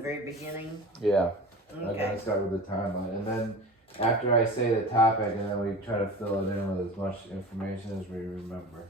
very beginning? Yeah. Okay. I'm gonna start with the timeline, and then after I say the topic, and then we try to fill it in with as much information as we remember.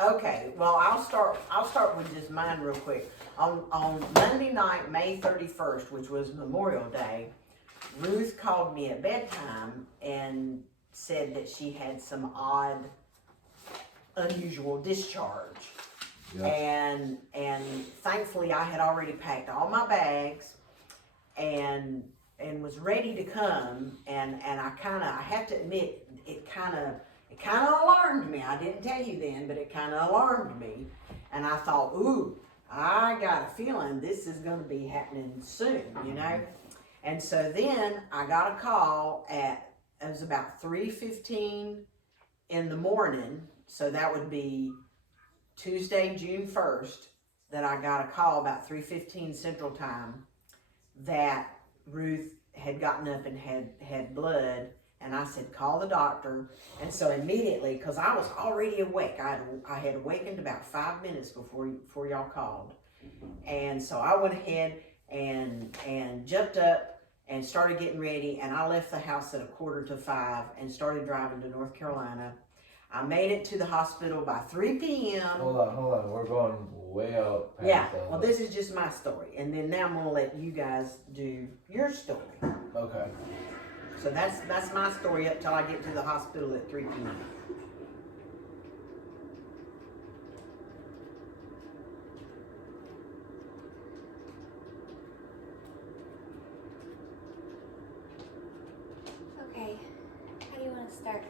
Okay, well, I'll start with just mine real quick. On Monday night, May 31st, which was Memorial Day, Ruth called me at bedtime and said that she had some odd, unusual discharge. Yep. And thankfully I had already packed all my bags and was ready to come, and I have to admit, it kind of alarmed me. I didn't tell you then, but it kind of alarmed me. And I thought, ooh, I got a feeling this is going to be happening soon, you know? And so then I got a call it was about 3:15 in the morning. So that would be Tuesday, June 1st, that I got a call about 3:15 Central Time that Ruth had gotten up and had blood. And I said, call the doctor. And so immediately, because I was already awake, I had awakened about 5 minutes before y'all called. And so I went ahead and jumped up and started getting ready. And I left the house at 4:45 and started driving to North Carolina. I made it to the hospital by 3 p.m. Hold on. We're going way out. Yeah, well, this is just my story. And then now I'm going to let you guys do your story. Okay. So that's my story up till I get to the hospital at 3 p.m. Okay, how do you want to start?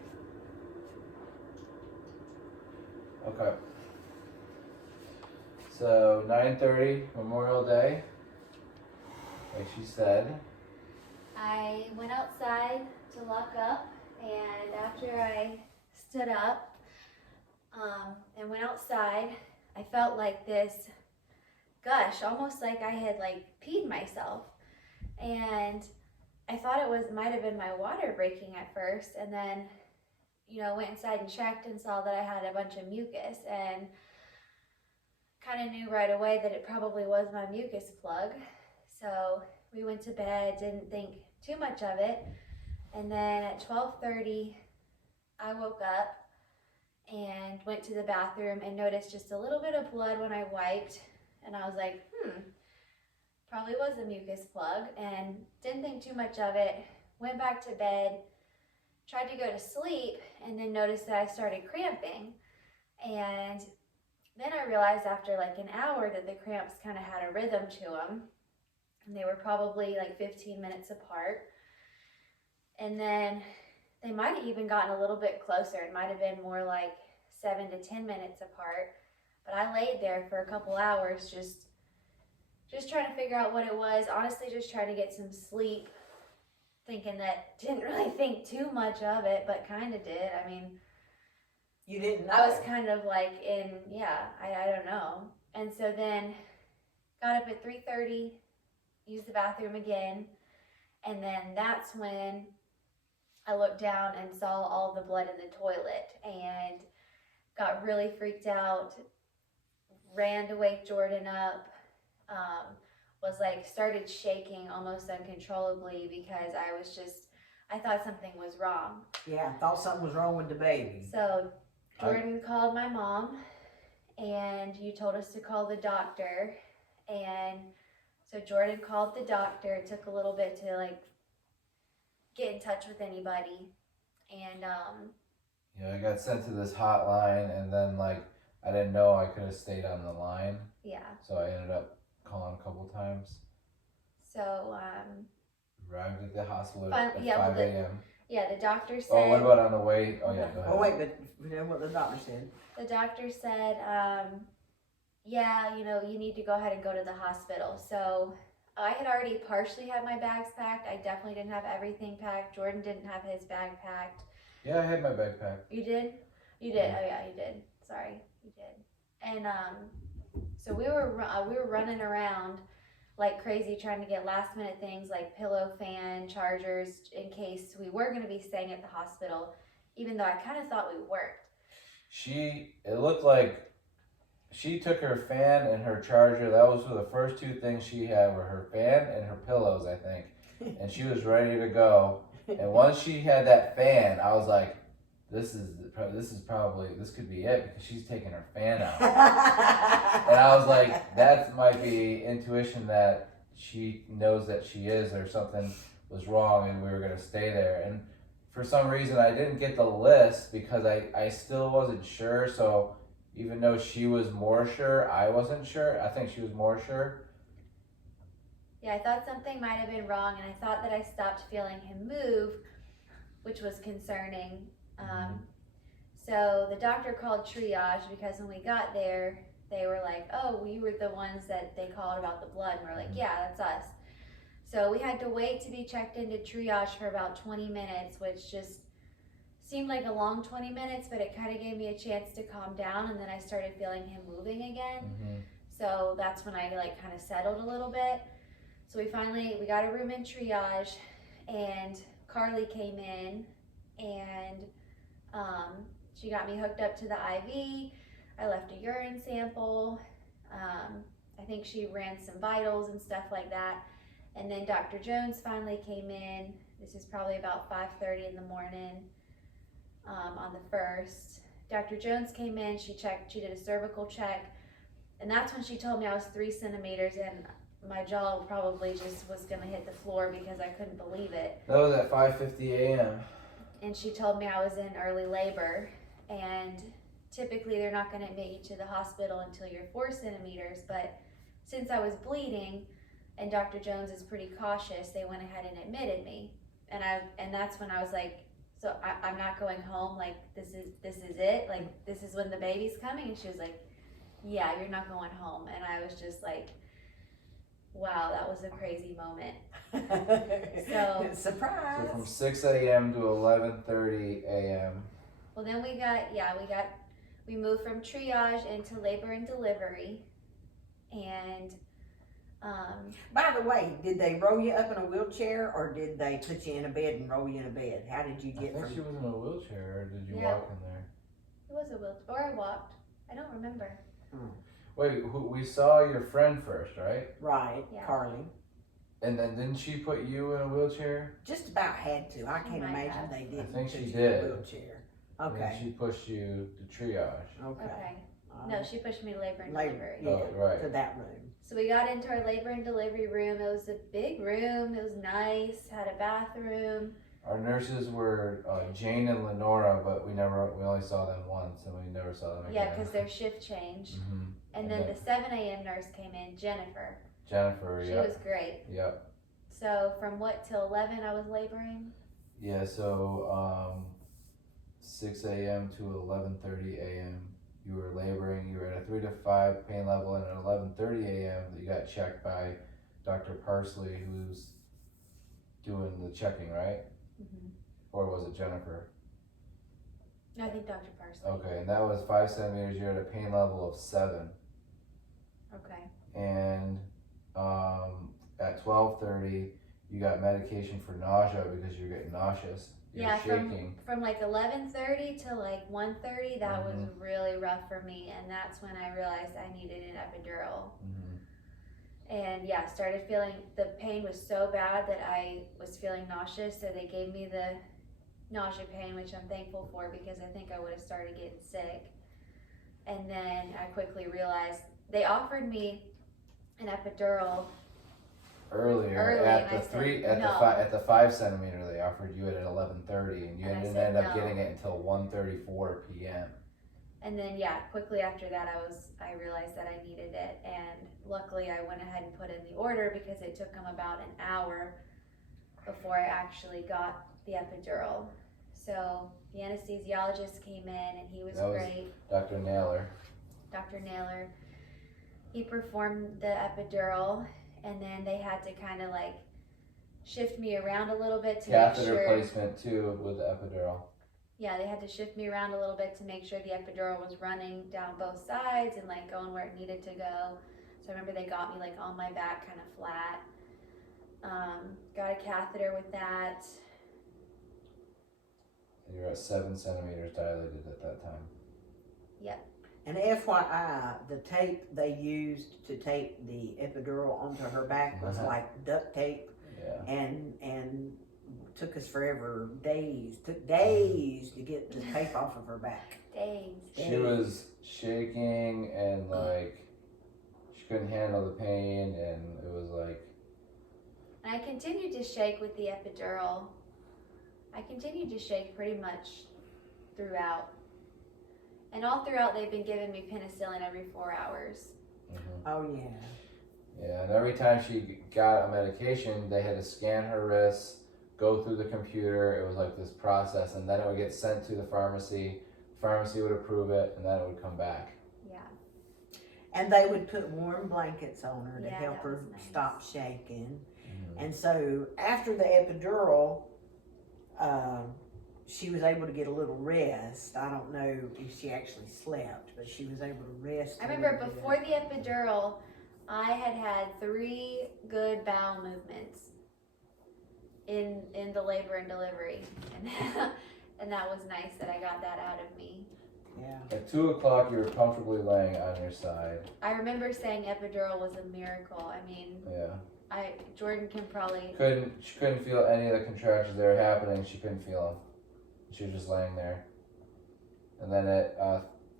Okay. So 9:30 Memorial Day, like she said. I went outside to lock up, and after I stood up and went outside, I felt like this gush, almost like I had like peed myself. And I thought it might have been my water breaking at first, and then went inside and checked and saw that I had a bunch of mucus, and kind of knew right away that it probably was my mucus plug. So we went to bed, didn't think too much of it, and then at 12:30 I woke up and went to the bathroom and noticed just a little bit of blood when I wiped, and I was like, probably was a mucus plug, and didn't think too much of it. Went back to bed, tried to go to sleep, and then noticed that I started cramping. And then I realized after like an hour that the cramps kind of had a rhythm to them, and they were probably like 15 minutes apart. And then they might have even gotten a little bit closer. It might have been more like 7 to 10 minutes apart. But I laid there for a couple hours just trying to figure out what it was. Honestly, just trying to get some sleep, thinking that, didn't really think too much of it, but kind of did. I mean, you didn't know. I was kind of like I don't know. And so then got up at 3:30, used the bathroom again, and then that's when I looked down and saw all the blood in the toilet and got really freaked out, ran to wake Jordan up, was like started shaking almost uncontrollably because I thought something was wrong. Yeah, I thought something was wrong with the baby. So Jordan called my mom, and you told us to call the doctor, and so Jordan called the doctor. It took a little bit to like get in touch with anybody, and I got sent to this hotline, and then like I didn't know I could have stayed on the line. Yeah. So I ended up calling a couple times. So arrived at the hospital Fun, at yeah, 5 a.m. Yeah, the doctor said. Oh, what about on the way? Oh yeah, go ahead. Oh wait, but you know what the doctor said? The doctor said, yeah, you need to go ahead and go to the hospital. So I had already partially had my bags packed. I definitely didn't have everything packed. Jordan didn't have his bag packed. Yeah, I had my bag packed. You did? You did. Oh yeah, you did. Sorry, you did. And so we were running around like crazy trying to get last minute things like pillow, fan, chargers in case we were going to be staying at the hospital, even though I kind of thought we weren't. It looked like she took her fan and her charger. That was the first two things she had were her fan and her pillows, I think. And she was ready to go. And once she had that fan, I was like, this could be it because she's taking her fan out. And I was like, that might be intuition that she knows that she is or something was wrong and we were gonna stay there. And for some reason I didn't get the list because I still wasn't sure. So even though she was more sure, I wasn't sure. I think she was more sure. Yeah, I thought something might have been wrong, and I thought that I stopped feeling him move, which was concerning. So the doctor called triage because when we got there, they were like, oh, we were the ones that they called about the blood. And we're like, yeah, that's us. So we had to wait to be checked into triage for about 20 minutes, which just seemed like a long 20 minutes, but it kind of gave me a chance to calm down, and then I started feeling him moving again. So that's when I like kind of settled a little bit. So we got a room in triage, and Carly came in, and she got me hooked up to the IV. I left a urine sample. I think she ran some vitals and stuff like that. And then Dr. Jones finally came in. This is probably about 5:30 in the morning on the 1st. Dr. Jones came in, she did a cervical check, and that's when she told me I was 3 centimeters, and my jaw probably just was gonna hit the floor because I couldn't believe it. That was at 5:50 a.m. And she told me I was in early labor, and typically they're not gonna admit you to the hospital until you're 4 centimeters, but since I was bleeding and Dr. Jones is pretty cautious, they went ahead and admitted me. And that's when I was like, so I'm not going home, like this is it, like this is when the baby's coming? And she was like, yeah, you're not going home. And I was just like, wow, that was a crazy moment. So surprise. So from 6 a.m. to 11:30 a.m. Well, then we moved from triage into labor and delivery, and by the way, did they roll you up in a wheelchair or did they put you in a bed and roll you in a bed? How did you get I think from? she was in a wheelchair, or did you Yeah. walk in there? it was a wheelchair, or I walked. I don't remember. Wait, we saw your friend first, right? Right, Yeah. Carly. And then didn't she put you in a wheelchair? Just about had to. I can't might imagine have. they didn't. think put she you in did. a wheelchair. And then Okay. she pushed you to triage. Okay. No, she pushed me to labor and Labor, delivery. yeah, Oh, right. to that room. So we got into our labor and delivery room. It was a big room. It was nice. Had a bathroom. Our nurses were Jane and Lenora, but we only saw them once, and we never saw them again. Yeah, because their shift changed. Mhm. And then the 7 a.m. nurse came in, Jennifer. Jennifer, She yep. was great. Yep. So from what till 11 I was laboring? Yeah, so 6 a.m. to 11:30 a.m. you were laboring. You were at a 3 to 5 pain level, and at 11:30 a.m. you got checked by Dr. Parsley, who's doing the checking, right? Mm-hmm. Or was it Jennifer? No, I think Dr. Parsley. Okay, and that was 5 centimeters. You're at a pain level of 7. Okay. And at 12:30 you got medication for nausea because you're getting nauseous. You're Yeah, shaking. from like 11:30 to like 1:30, that was Mhm. really rough for me, and that's when I realized I needed an epidural. Mhm. And yeah, started feeling the pain was so bad that I was feeling nauseous, so they gave me the nausea pain, which I'm thankful for because I think I would have started getting sick. And then I quickly realized they offered me an epidural Earlier Early, at and the I said 3 at no. the 5 centimeter they offered you at 11:30, and you And I didn't said end up no. getting it until 1:34 p.m. And then yeah, quickly after that I realized that I needed it, and luckily I went ahead and put in the order because it took them about an hour before I actually got the epidural. So the anesthesiologist came in and he was That was- great, Dr. Naylor. Dr. Naylor. He performed the epidural, and then they had to kind of like shift me around a little bit to make Catheter sure. placement too with the epidural. Yeah, they had to shift me around a little bit to make sure the epidural was running down both sides and like going where it needed to go. So I remember they got me like on my back kind of flat. Got a catheter with that. And you're at 7 centimeters dilated at that time. Yep. And FYI, the tape they used to tape the epidural onto her back was like duct tape, Yeah. and took us forever, took days to get the tape off of her back. Days. She was shaking and like she couldn't handle the pain, and it was like. And I continued to shake with the epidural. I continued to shake pretty much throughout. And all throughout, they've been giving me penicillin every 4 hours. Mm-hmm. Oh yeah. Yeah, and every time she got a medication, they had to scan her wrists, go through the computer. It was like this process, and then it would get sent to the pharmacy. The pharmacy would approve it, and then it would come back. Yeah. And they would put warm blankets on her to Yeah, help that her was nice. stop shaking. Mm-hmm. And so after the epidural, she was able to get a little rest. I don't know if she actually slept, but she was able to rest. I remember before the epidural, I had 3 good bowel movements in the labor and delivery. And that was nice that I got that out of me. Yeah. At 2 o'clock, you were comfortably laying on your side. I remember saying epidural was a miracle. I mean, Yeah. Jordan can probably. She couldn't feel any of the contractions that were happening. She couldn't feel them. She was just laying there. And then at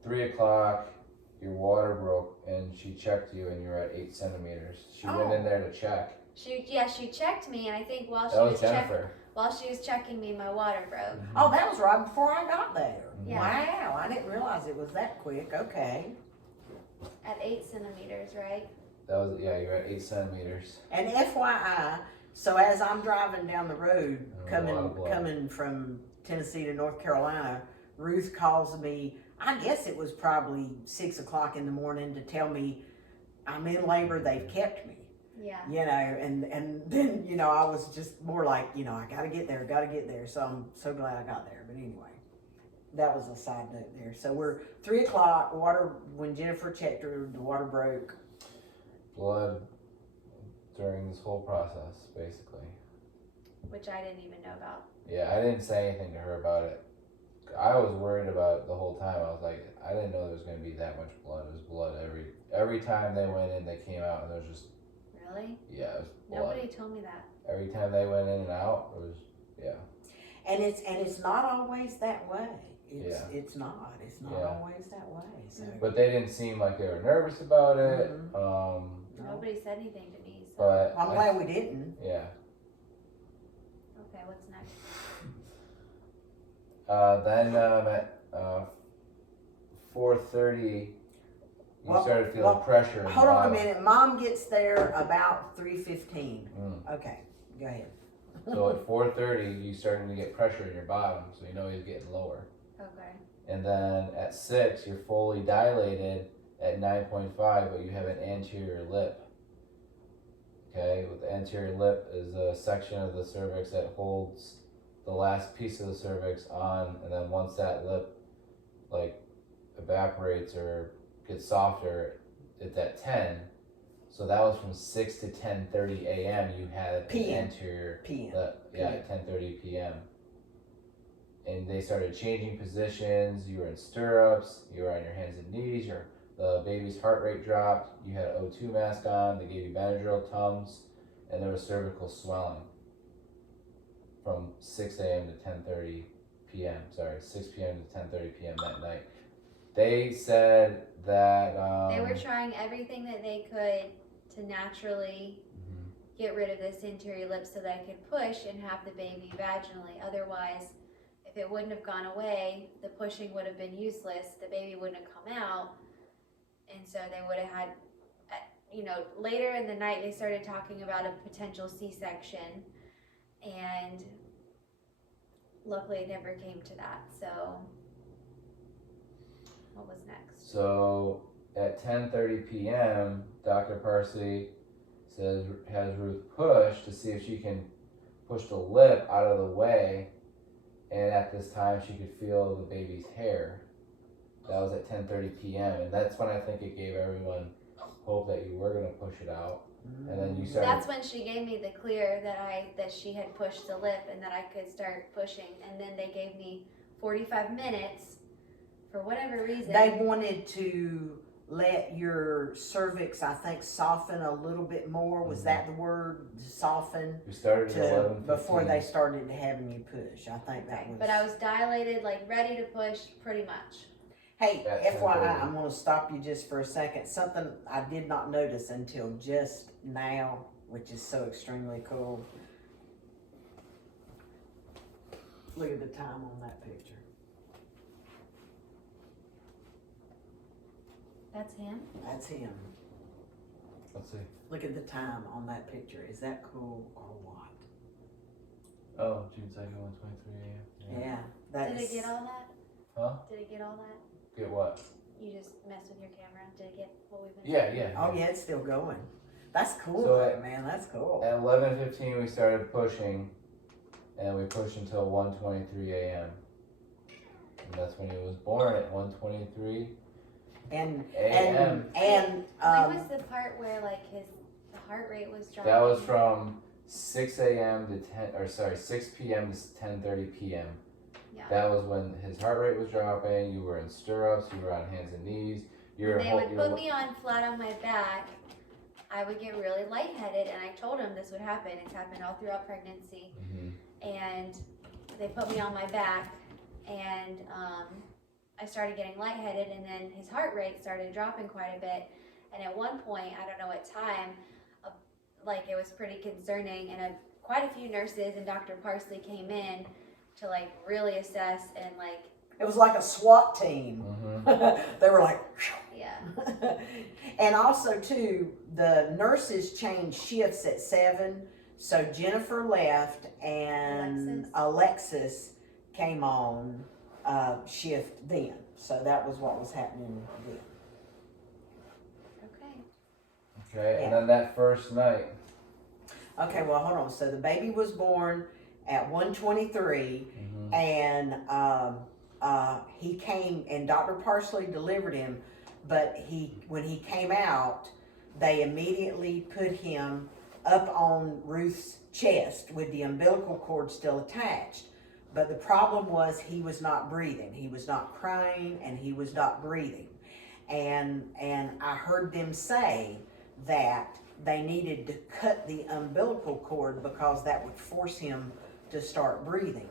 3 o'clock, your water broke, and she checked you, and you were at 8 centimeters. She went in there to check. She checked me, and I think while she was checking me, my water broke. Oh, that was right before I got there. Yeah. Wow, I didn't realize it was that quick. Okay. At 8 centimeters, right? That was you're at 8 centimeters. And FYI, so as I'm driving down the road, A lot of blood. coming from Tennessee to North Carolina, Ruth calls me. I guess it was probably 6 o'clock in the morning to tell me I'm in labor. They've kept me. Yeah. You know, and then I was just more like I gotta get there. So I'm so glad I got there. But anyway, that was a side note there. So we're 3 o'clock. Water when Jennifer checked her, the water broke. Blood during this whole process, basically. Which I didn't even know about. Yeah, I didn't say anything to her about it. I was worried about it the whole time. I was like, I didn't know there was going to be that much blood. It was blood every time they went in, they came out, and there was just. Really? Yeah, it was blood. Nobody told me that. Every time they went in and out, it was And it's not always that way. It's not Yeah. always that way. So. But they didn't seem like they were nervous about it. No. Nobody said anything to me. So. But I'm glad we didn't. Yeah. Okay, what's next? Then at 4:30, you started feeling pressure. In Hold the on a bottom. minute. Mom gets there about 3:15. Okay, go ahead. So at 4:30, you started to get pressure in your bottom, so you know he's getting lower. Okay. And then at 6, you're fully dilated at 9.5, but you have an anterior lip. Okay, with the anterior lip is a section of the cervix that holds the last piece of the cervix on, and then once that lip like evaporates or gets softer, it's at 10. So that was from 6 to 10:30 a.m. You had an anterior lip. Yeah, at 10:30 p.m. And they started changing positions. You were in stirrups. You were on your hands and knees. The baby's heart rate dropped. You had an O2 mask on. They gave you Benadryl, Tums, and there was cervical swelling from 6 a.m. to 10:30 p.m. Sorry, 6 p.m. to 10:30 p.m. that night. They said that they were trying everything that they could to naturally get rid of this anterior lip so that I could push and have the baby vaginally. Otherwise, if it wouldn't have gone away, the pushing would have been useless. The baby wouldn't have come out. And so they would have had, later in the night, they started talking about a potential C-section. And luckily it never came to that. So what was next? So at 10:30 p.m., Dr. Parsley has Ruth push to see if she can push the lip out of the way. And at this time, she could feel the baby's hair. That was at 10:30 p.m. And that's when I think it gave everyone hope that you were going to push it out. And then you started. That's when she gave me the clear that she had pushed the lip and that I could start pushing. And then they gave me 45 minutes for whatever reason. They wanted to let your cervix, I think, soften a little bit more. Was that the word? Soften? We started at 11:15. Before they started having you push. I think that was. But I was dilated, like ready to push pretty much. Hey, At FYI, 10:30. I'm going to stop you just for a second. Something I did not notice until just now, which is so extremely cool. Look at the time on that picture. That's him? That's him. Let's see. Look at the time on that picture. Is that cool or what? Oh, June 2nd, 1:23 a.m. Yeah, that's. Did it get all that? Huh? Did it get all that? Get what? You just messed with your camera. Did it get what we've been Yeah, yeah. Oh yeah, it's still going. That's cool, So though, man. That's cool. At 11:15 we started pushing, and we pushed until 1:23 a.m. And that's when he was born at 1:23 And a.m. and When was the part where like the heart rate was dropping? That was from 6 a.m. to 6 p.m. to 10:30 p.m. Yeah. That was when his heart rate was dropping. You were in stirrups. You were on hands and knees. You were. They would put me on flat on my back. I would get really lightheaded, and I told him this would happen. It's happened all throughout pregnancy. And they put me on my back, and I started getting lightheaded, and then his heart rate started dropping quite a bit. And at one point, I don't know what time, like it was pretty concerning, and quite a few nurses and Dr. Parsley came in to like really assess and like. it was like a SWAT team. They were like. Yeah. And also too, the nurses changed shifts at 7. So Jennifer left and Alexis came on shift then. So that was what was happening then. Okay. Okay, Yeah. and then that first night. Okay, well hold on. So the baby was born at 1:23, and he came, and Dr. Parsley delivered him. But when he came out, they immediately put him up on Ruth's chest with the umbilical cord still attached. But the problem was he was not breathing. He was not crying, and he was not breathing. And I heard them say that they needed to cut the umbilical cord because that would force him to start breathing.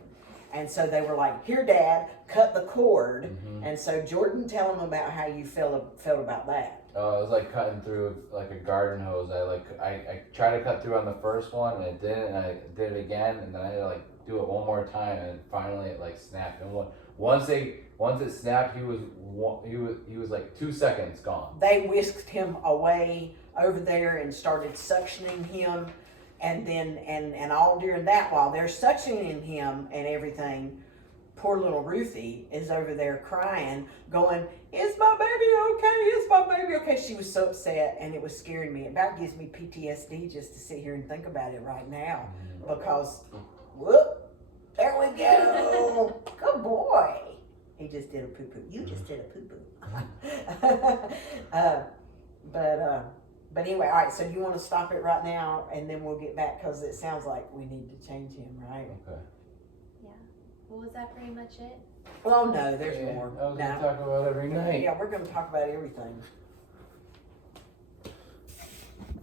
And so they were like, "Here, Dad, cut the cord." And so Jordan, tell them about how you felt about that. Oh, it was like cutting through like a garden hose. I tried to cut through on the first one and it didn't, and I did it again, and then I had to like do it one more time, and finally it like snapped. And once it snapped, he was like 2 seconds gone. They whisked him away over there and started suctioning him, and then and all during that while they're suctioning him and everything, poor little Ruthie is over there crying, going, "Is my baby okay? Is my baby okay?" She was so upset, and it was scaring me. It about gives me PTSD just to sit here and think about it right now, because whoop, there we go. Good boy. He just did a poo-poo. You just did a poo-poo. But anyway, all right, so you want to stop it right now, and then we'll get back, because it sounds like we need to change him, right? Okay. Yeah. Well, was that pretty much it? Well, no, there's more. I was No. gonna talk about every night. Yeah, we're going to talk about everything.